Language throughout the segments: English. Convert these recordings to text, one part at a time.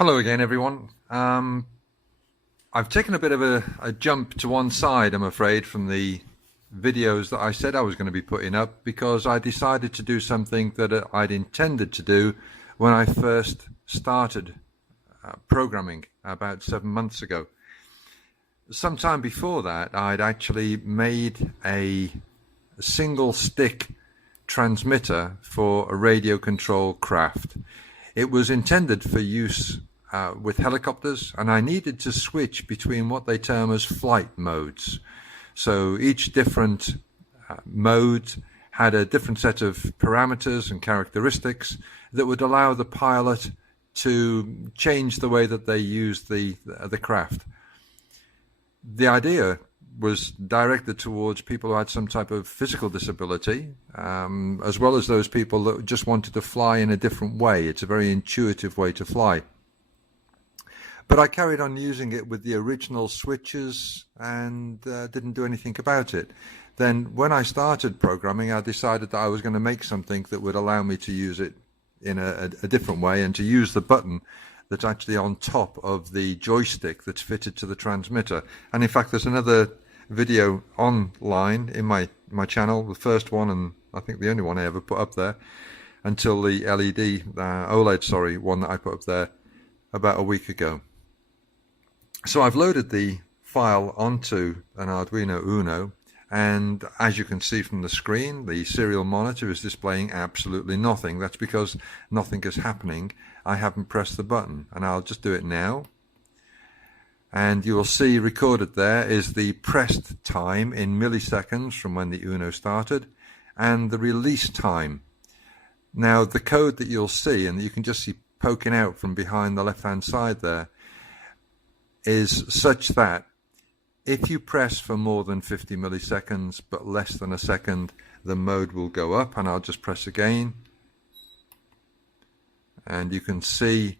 Hello again, everyone. I've taken a bit of a jump to one side, I'm afraid, from the videos that I said I was going to be putting up because I decided to do something that I'd intended to do when I first started programming about 7 months ago. Sometime before that, I'd actually made a single stick transmitter for a radio control craft. It was intended for use with helicopters, and I needed to switch between what they term as flight modes. So each different mode had a different set of parameters and characteristics that would allow the pilot to change the way that they used the craft. The idea was directed towards people who had some type of physical disability, as well as those people that just wanted to fly in a different way. It's a very intuitive way to fly. But I carried on using it with the original switches and didn't do anything about it. Then when I started programming, I decided that I was going to make something that would allow me to use it in a different way and to use the button that's actually on top of the joystick that's fitted to the transmitter. And in fact, there's another video online in my channel, the first one and I think the only one I ever put up there until the OLED one that I put up there about a week ago. So I've loaded the file onto an Arduino Uno, and as you can see from the screen, the serial monitor is displaying absolutely nothing. That's because nothing is happening. I haven't pressed the button, and I'll just do it now. And you will see recorded there is the pressed time in milliseconds from when the Uno started, and the release time. Now the code that you'll see, and you can just see poking out from behind the left-hand side there, is such that if you press for more than 50 milliseconds but less than a second, the mode will go up. And I'll just press again, and you can see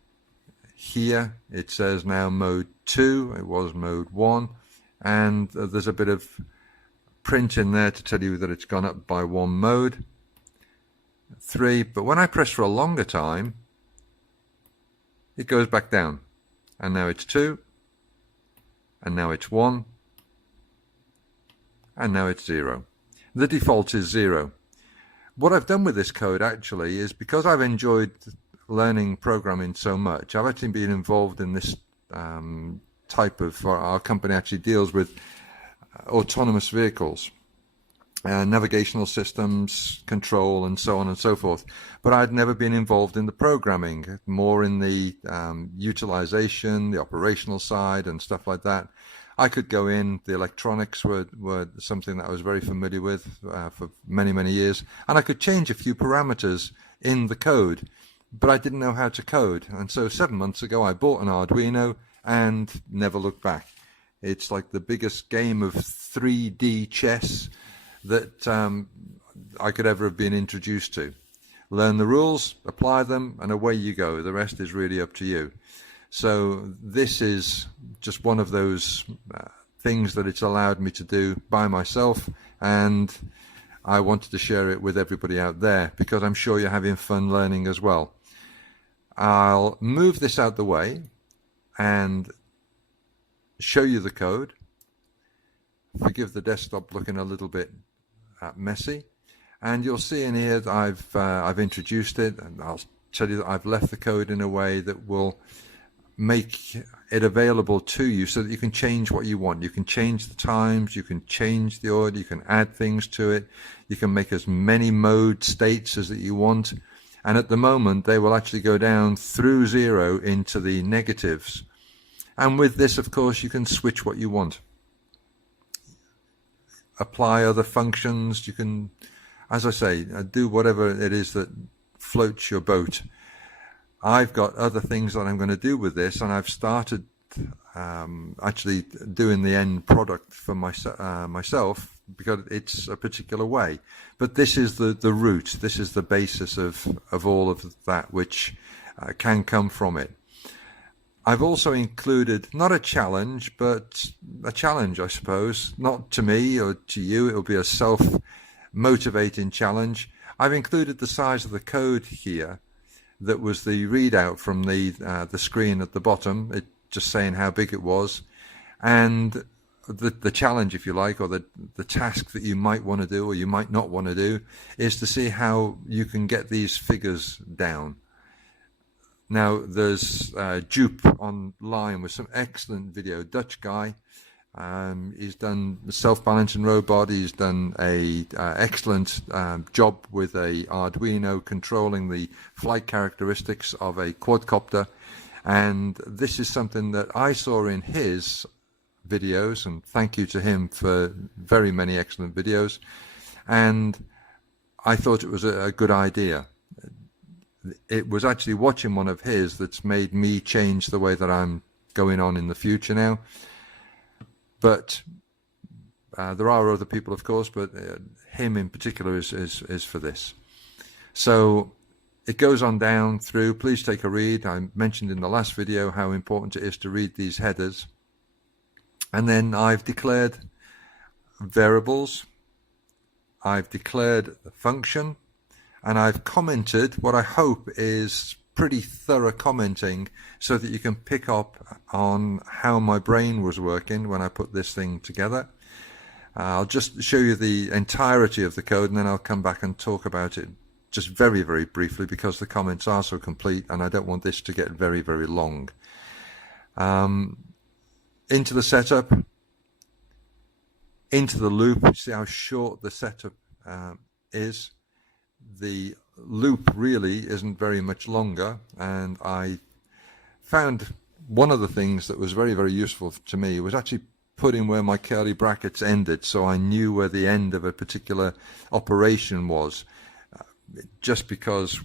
here it says now mode 2, it was mode 1, and there's a bit of print in there to tell you that it's gone up by one mode, 3. But when I press for a longer time, it goes back down, and now it's 2, and now it's 1, and now it's 0. The default is 0. What I've done with this code actually is, because I've enjoyed learning programming so much, I've actually been involved in this type of, our company actually deals with autonomous vehicles, navigational systems, control, and so on and so forth. But I'd never been involved in the programming, more in the utilization, the operational side and stuff like that. I could go in, the electronics were something that I was very familiar with for many, many years, and I could change a few parameters in the code, but I didn't know how to code. And so 7 months ago I bought an Arduino and never looked back. It's like the biggest game of 3D chess that I could ever have been introduced to. Learn the rules, apply them, and away you go. The rest is really up to you. So this is just one of those things that it's allowed me to do by myself, and I wanted to share it with everybody out there because I'm sure you're having fun learning as well. I'll move this out the way and show you the code. Forgive the desktop looking a little bit messy, and you'll see in here that I've introduced it, and I'll tell you that I've left the code in a way that will make it available to you so that you can change what you want. You can change the times, you can change the order, you can add things to it, you can make as many mode states as that you want, and at the moment they will actually go down through 0 into the negatives. And with this, of course, you can switch what you want, apply other functions. You can, as I say, do whatever it is that floats your boat. I've got other things that I'm going to do with this, and I've started actually doing the end product for myself because it's a particular way. But this is the root, this is the basis of all of that which can come from it. I've also included not a challenge, but a challenge, I suppose, not to me or to you. It'll be a self-motivating challenge. I've included the size of the code here that was the readout from the screen at the bottom, it just saying how big it was, and the challenge, if you like, or the task that you might want to do or you might not want to do, is to see how you can get these figures down. Now, there's Dupe online with some excellent video. Dutch guy. He's done self-balancing robot. He's done a excellent job with a Arduino controlling the flight characteristics of a quadcopter. And this is something that I saw in his videos, and thank you to him for very many excellent videos. And I thought it was a good idea. It was actually watching one of his that's made me change the way that I'm going on in the future now. But there are other people, of course, but him in particular is for this. So it goes on down through. Please take a read. I mentioned in the last video how important it is to read these headers. And then I've declared variables. I've declared the function. And I've commented what I hope is pretty thorough commenting so that you can pick up on how my brain was working when I put this thing together. I'll just show you the entirety of the code, and then I'll come back and talk about it just very, very briefly, because the comments are so complete and I don't want this to get very, very long. Into the setup, into the loop. You see how short the setup is. The loop really isn't very much longer, and I found one of the things that was very, very useful to me was actually putting where my curly brackets ended, so I knew where the end of a particular operation was. Just because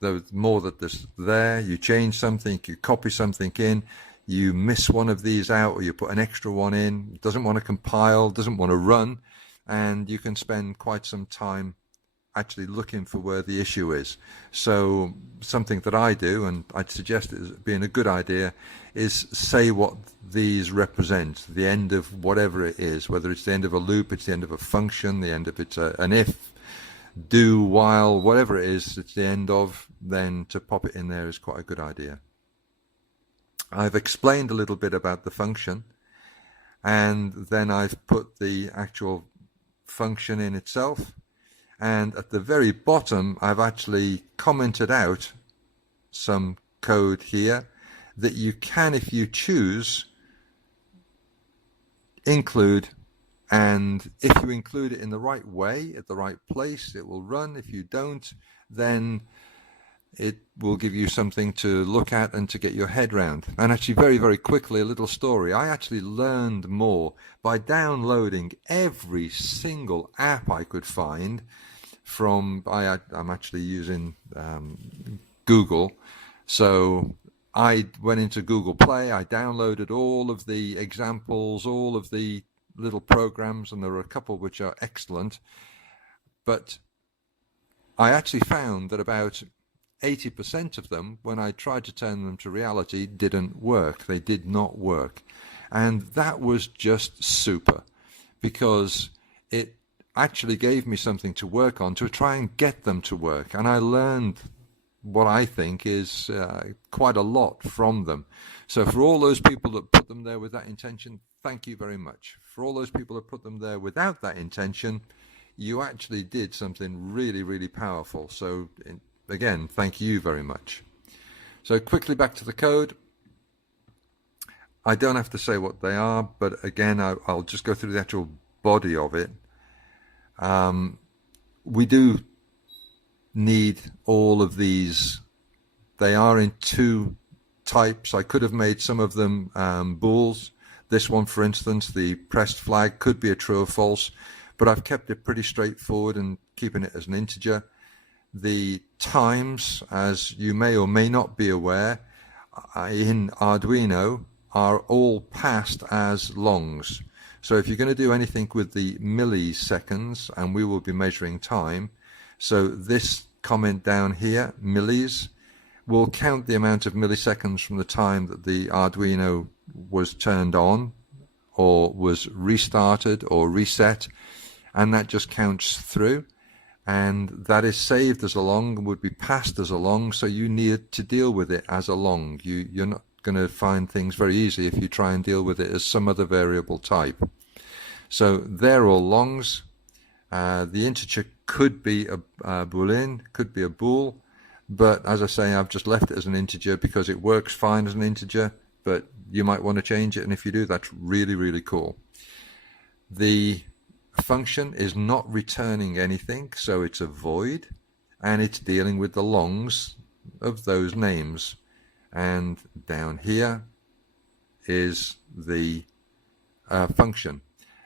there's more that there's there, you change something, you copy something in, you miss one of these out, or you put an extra one in, it doesn't want to compile, doesn't want to run, and you can spend quite some time actually looking for where the issue is. So something that I do, and I'd suggest it as being a good idea, is say what these represent, the end of whatever it is, whether it's the end of a loop, it's the end of a function, the end of it's an if, do, while, whatever it is it's the end of, then to pop it in there is quite a good idea. I've explained a little bit about the function, and then I've put the actual function in itself. And at the very bottom, I've actually commented out some code here that you can, if you choose, include. And if you include it in the right way, at the right place, it will run. If you don't, then it will give you something to look at and to get your head round. And actually, very, very quickly, a little story. I actually learned more by downloading every single app I could find from, I'm actually using Google. So I went into Google Play, I downloaded all of the examples, all of the little programs, and there are a couple which are excellent. But I actually found that about 80% of them, when I tried to turn them to reality, didn't work. They did not work. And that was just super, because it actually gave me something to work on to try and get them to work. And I learned what I think is quite a lot from them. So for all those people that put them there with that intention, thank you very much. For all those people that put them there without that intention, you actually did something really, really powerful. So again, thank you very much. So quickly back to the code. I don't have to say what they are, but again, I'll just go through the actual body of it. We do need all of these. They are in two types. I could have made some of them bools. This one, for instance, the pressed flag, could be a true or false, but I've kept it pretty straightforward and keeping it as an integer. The times, as you may or may not be aware, in Arduino are all passed as longs. So if you're going to do anything with the milliseconds, and we will be measuring time, so this comment down here, millies, will count the amount of milliseconds from the time that the Arduino was turned on or was restarted or reset, and that just counts through. and that is saved as a long and would be passed as a long, so you need to deal with it as a long. You're not going to find things very easy if you try and deal with it as some other variable type. So they're all longs. The integer could be a boolean, could be a bool, but as I say, I've just left it as an integer because it works fine as an integer, but you might want to change it, and if you do, that's really, really cool. The function is not returning anything, so it's a void, and it's dealing with the longs of those names. And down here is the function.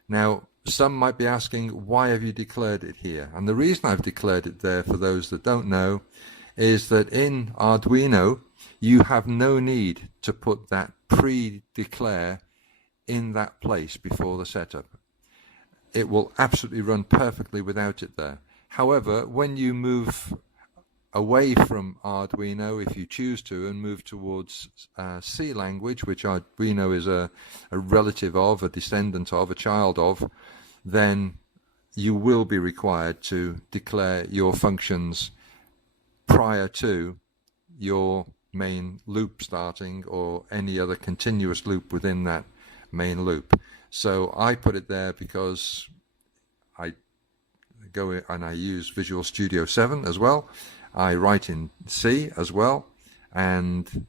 Now, some might be asking, why have you declared it here? And the reason I've declared it there, for those that don't know, is that in Arduino, you have no need to put that pre-declare in that place before the setup. It will absolutely run perfectly without it there. However, when you move away from Arduino, if you choose to, and move towards C language, which Arduino is a relative of, a descendant of, a child of, then you will be required to declare your functions prior to your main loop starting, or any other continuous loop within that main loop. So I put it there because I go and I use Visual Studio 7 as well. I write in C as well, and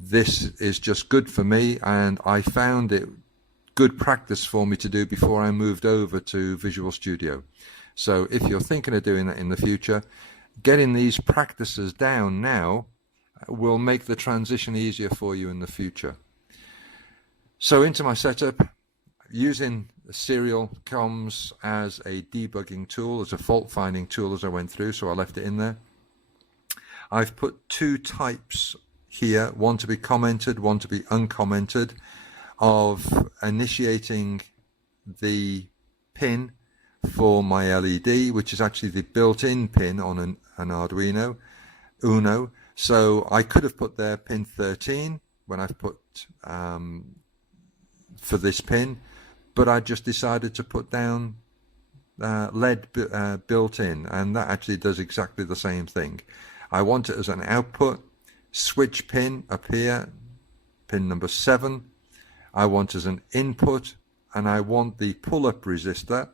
this is just good for me, and I found it good practice for me to do before I moved over to Visual Studio. So if you're thinking of doing that in the future, getting these practices down now will make the transition easier for you in the future. So into my setup, using serial comms as a debugging tool, as a fault finding tool as I went through, so I left it in there. I've put two types here, one to be commented, one to be uncommented, of initiating the pin for my LED, which is actually the built-in pin on an Arduino Uno. So I could have put there pin 13 when I've put for this pin, but I just decided to put down LED built in, and that actually does exactly the same thing. I want it as an output switch pin up here, pin number 7. I want as an input, and I want the pull-up resistor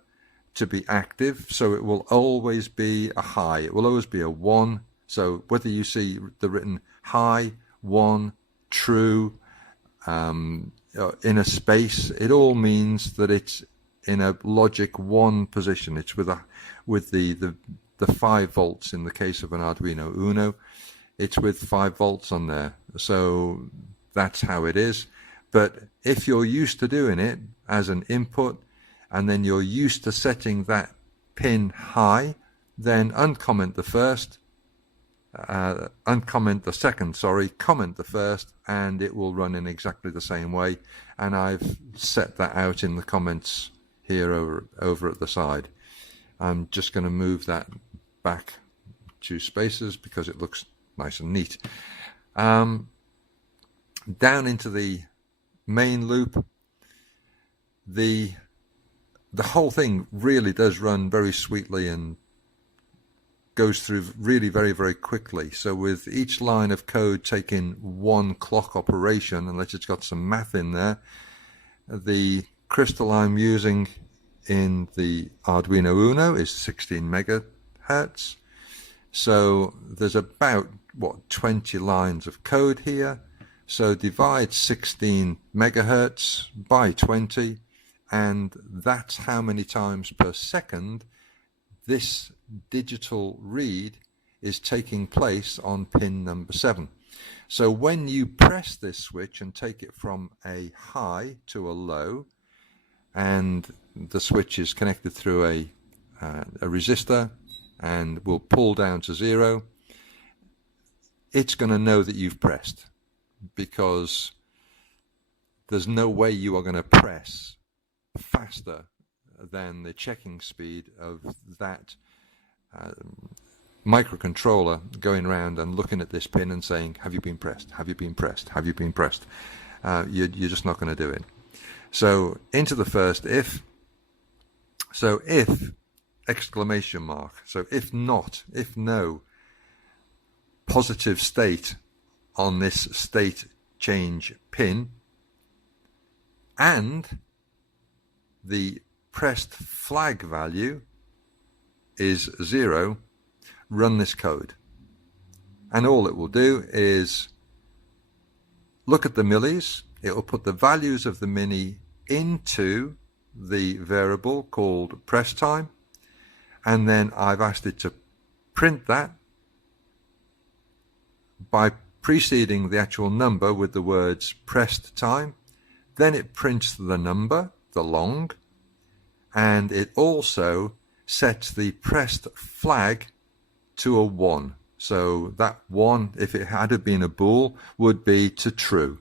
to be active, so it will always be a high. It will always be a 1. So whether you see the written high, 1, true, in a space, it all means that it's in a logic 1 position. It's with the 5 volts in the case of an Arduino Uno. It's with 5 volts on there. So that's how it is. But if you're used to doing it as an input, and then you're used to setting that pin high, then uncomment the first, uncomment the second, sorry, comment the first, and it will run in exactly the same way. And I've set that out in the comments here over at the side. I'm just going to move that back 2 spaces because it looks nice and neat. Down into the main loop, the whole thing really does run very sweetly and goes through really very, very quickly. So with each line of code taking 1 clock operation, unless it's got some math in there, the crystal I'm using in the Arduino Uno is 16 megahertz. So there's about, 20 lines of code here. So divide 16 megahertz by 20, and that's how many times per second this digital read is taking place on pin number 7. So when you press this switch and take it from a high to a low, and the switch is connected through a resistor and will pull down to 0, it's going to know that you've pressed, because there's no way you are going to press faster than the checking speed of that microcontroller going around and looking at this pin and saying, have you been pressed? Have you been pressed? Have you been pressed? You're just not going to do it. So into the first if. So if exclamation mark. So if not, if no positive state on this state change pin, and the pressed flag value is 0, run this code. And all it will do is look at the Millies. It will put the values of the mini into the variable called press time, and then I've asked it to print that by preceding the actual number with the words pressed time. Then it prints the number, the long, and it also sets the pressed flag to a 1. So that 1, if it had been a bool, would be to true.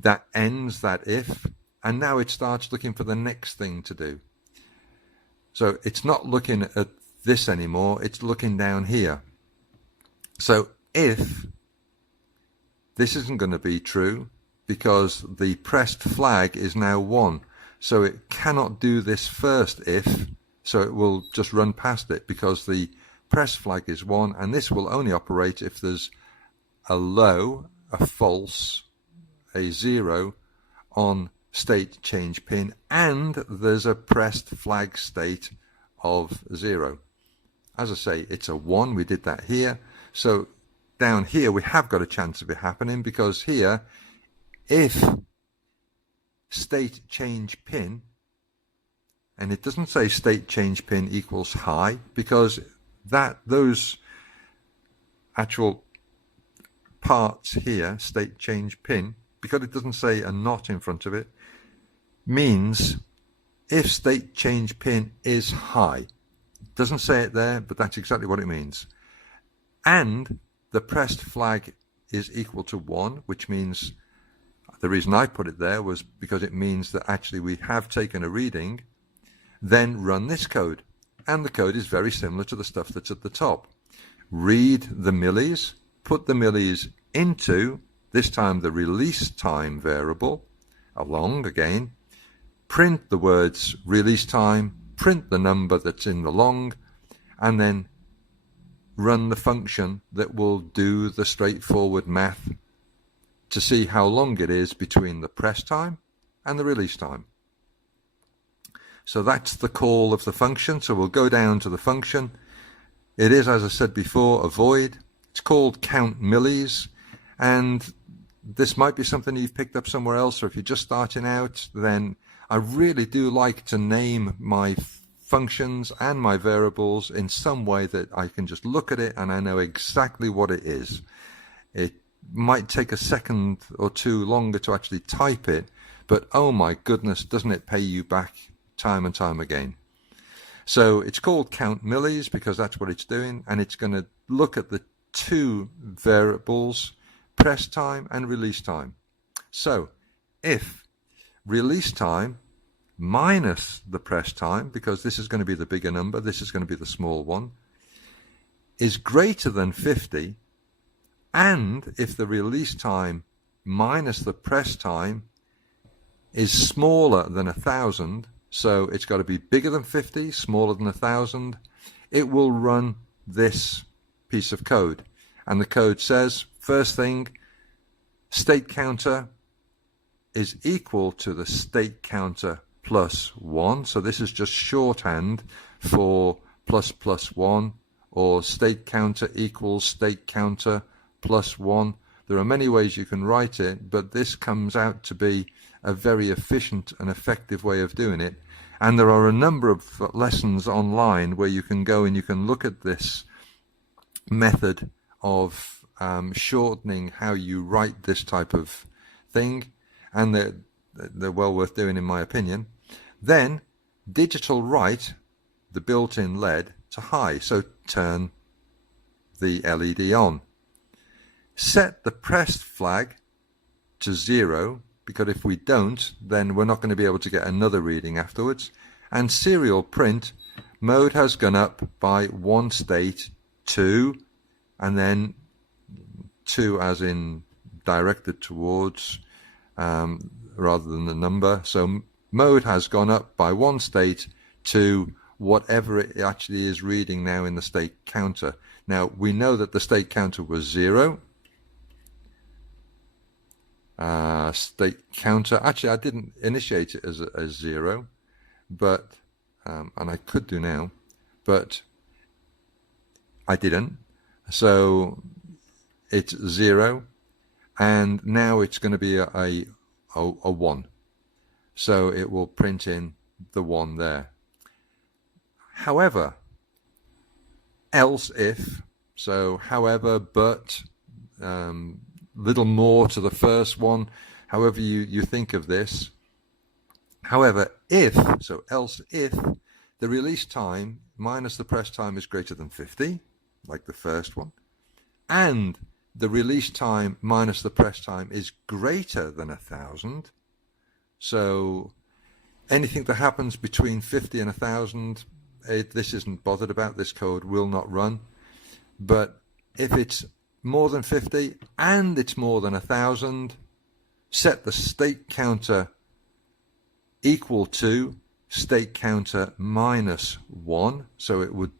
That ends that if, and now it starts looking for the next thing to do. So it's not looking at this anymore, it's looking down here. So if this isn't going to be true, because the pressed flag is now 1, so it cannot do this first if, so it will just run past it because the press flag is 1, and this will only operate if there's a low, a false, a 0 on state change pin, and there's a pressed flag state of 0. As I say, it's a 1, we did that here. So down here we have got a chance of it happening, because here, if state change pin, and it doesn't say state change pin equals high, because those actual parts here, state change pin, because it doesn't say a not in front of it, means if state change pin is high. It doesn't say it there, but that's exactly what it means. And the pressed flag is equal to 1, which means, the reason I put it there was because it means that actually we have taken a reading. Then run this code, and the code is very similar to the stuff that's at the top. Read the Millies, put the Millies into, this time, the release time variable, along again, print the words release time, print the number that's in the long, and then run the function that will do the straightforward math to see how long it is between the press time and the release time. So that's the call of the function. So we'll go down to the function. It is, as I said before, a void. It's called count Millies, and this might be something you've picked up somewhere else, or if you're just starting out, then I really do like to name my functions and my variables in some way that I can just look at it and I know exactly what it is. It might take a second or two longer to actually type it, but oh my goodness, doesn't it pay you back time and time again. So it's called count Millies because that's what it's doing, and it's going to look at the two variables, press time and release time. So if release time minus the press time, because this is going to be the bigger number, this is going to be the small one, is greater than 50, and if the release time minus the press time is smaller than 1,000, so it's got to be bigger than 50, smaller than 1,000, it will run this piece of code. And the code says, first thing, state counter is equal to the state counter plus 1. So this is just shorthand for plus plus 1, or state counter equals state counter plus 1. There are many ways you can write it, but this comes out to be a very efficient and effective way of doing it. And there are a number of lessons online where you can go and you can look at this method of shortening how you write this type of thing, and they're well worth doing in my opinion. Then digital write the built-in LED to high, so turn the LED on. Set the pressed flag to 0, because if we don't, then we're not going to be able to get another reading afterwards. And serial print, mode has gone up by 1 state, 2, and then 2 as in directed towards, rather than the number. So mode has gone up by 1 state to whatever it actually is reading now in the state counter. Now, we know that the state counter was 0. State counter, actually I didn't initiate it as 0, but and I could do now, but I didn't. So it's 0, and now it's going to be a 1. So it will print in the 1 there. However, else if, so however, but, little more to the first one, however you think of this. However, if, so else if the release time minus the press time is greater than 50, like the first one, and the release time minus the press time is greater than 1,000, so anything that happens between 50 and 1,000, this isn't bothered about, this code will not run. But if it's more than 50 and it's more than 1,000, set the state counter equal to state counter minus 1, so it would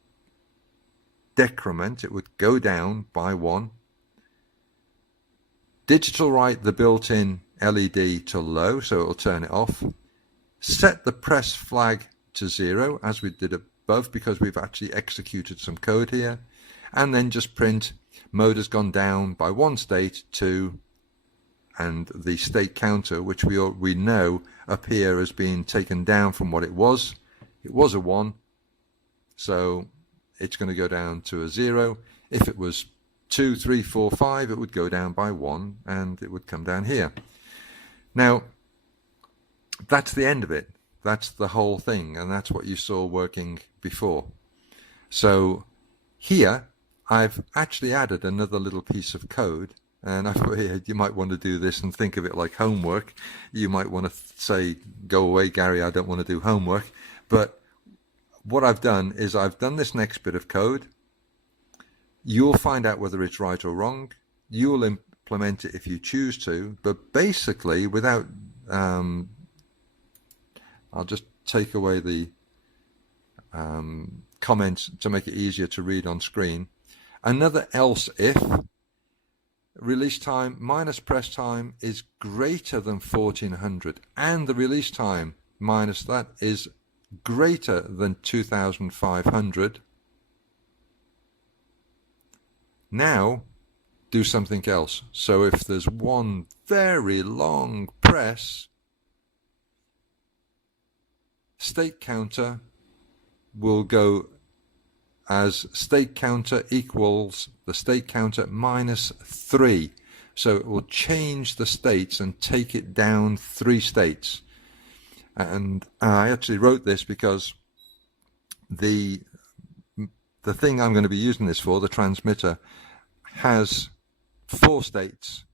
decrement, it would go down by 1. Digital write the built-in LED to low, so it will turn it off. Set the press flag to 0, as we did above, because we've actually executed some code here. And then just print mode has gone down by 1 state to, and the state counter, which we know up here has been taken down from what it was. It was a 1, so it's going to go down to a 0. If it was 2, 3, 4, 5, it would go down by 1, and it would come down here. Now, that's the end of it. That's the whole thing, and that's what you saw working before. So here, I've actually added another little piece of code, and I thought here, you might want to do this and think of it like homework. You might want to say, go away, Gary, I don't want to do homework. But what I've done is I've done this next bit of code. You'll find out whether it's right or wrong. You'll implement it if you choose to, but basically without, I'll just take away the comments to make it easier to read on screen. Another else if release time minus press time is greater than 1400, and the release time minus that is greater than 2500. Now do something else. So if there's one very long press, state counter will go as state counter equals the state counter minus 3. So it will change the states and take it down 3 states. And I actually wrote this because the thing I'm going to be using this for, the transmitter, has 4 states,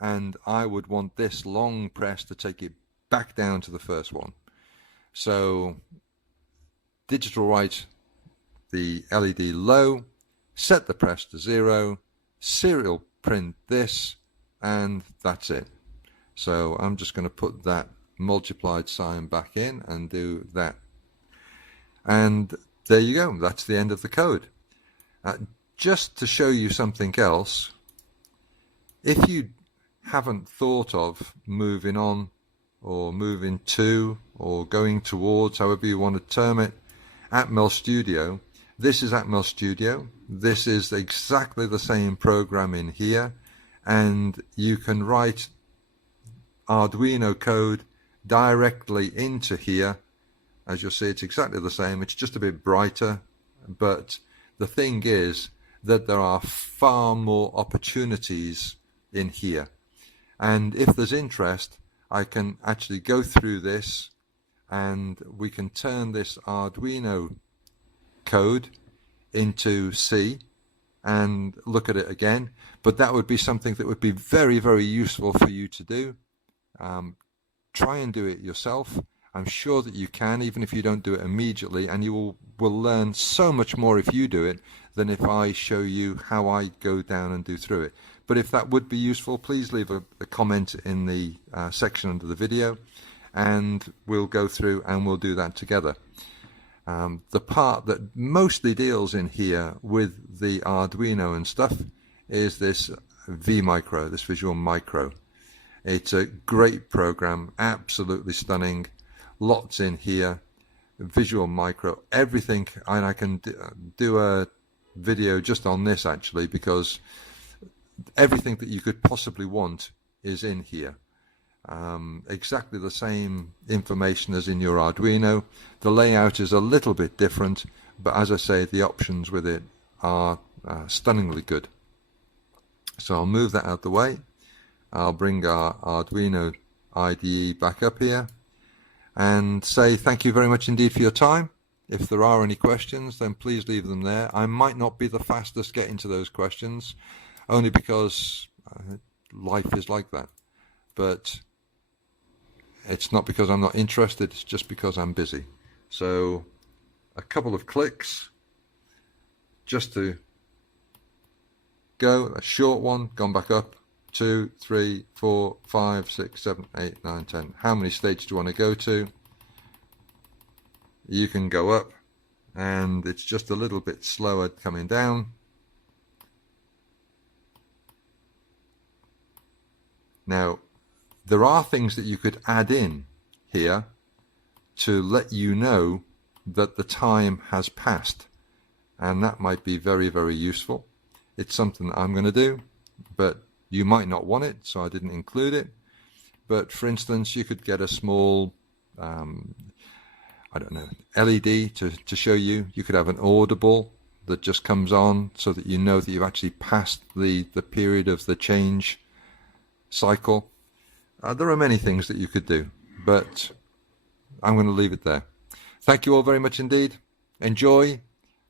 and I would want this long press to take it back down to the first one. So digital write the LED low, set the press to 0, serial print this, and that's it. So I'm just going to put that multiplied sign back in and do that. And there you go. That's the end of the code. Just to show you something else, if you haven't thought of moving on or moving to or going towards, however you want to term it, Atmel Studio, this is Atmel Studio. This is exactly the same program in here, and you can write Arduino code directly into here. As you'll see, it's exactly the same. It's just a bit brighter, but the thing is that there are far more opportunities in here. And if there's interest, I can actually go through this and we can turn this Arduino code into C and look at it again. But that would be something that would be very, very useful for you to do. Try and do it yourself. I'm sure that you can, even if you don't do it immediately, and you will learn so much more if you do it than if I show you how I go down and do through it. But if that would be useful, please leave a comment in the section under the video, and we'll go through and we'll do that together. The part that mostly deals in here with the Arduino and stuff is this vMicro, this Visual Micro. It's a great program, absolutely stunning, lots in here, Visual Micro, everything, and I can do a video just on this actually, because everything that you could possibly want is in here. Exactly the same information as in your Arduino. The layout is a little bit different, but as I say, the options with it are stunningly good. So I'll move that out the way. I'll bring our Arduino IDE back up here and say thank you very much indeed for your time. If there are any questions, then please leave them there. I might not be the fastest getting to those questions, only because life is like that. But it's not because I'm not interested, it's just because I'm busy. So a couple of clicks just to go, a short one, gone back up, 2, 3, 4, 5, 6, 7, 8, 9, 10. How many stages do you want to go to? You can go up, and it's just a little bit slower coming down. Now, there are things that you could add in here to let you know that the time has passed, and that might be very, very useful. It's something that I'm going to do, but you might not want it, so I didn't include it. But for instance, you could get a small I don't know, LED to show you. You could have an audible that just comes on so that you know that you've actually passed the period of the change cycle. There are many things that you could do, but I'm going to leave it there. Thank you all very much indeed. Enjoy,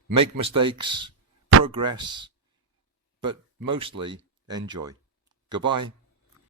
make mistakes, progress, but mostly enjoy. Goodbye.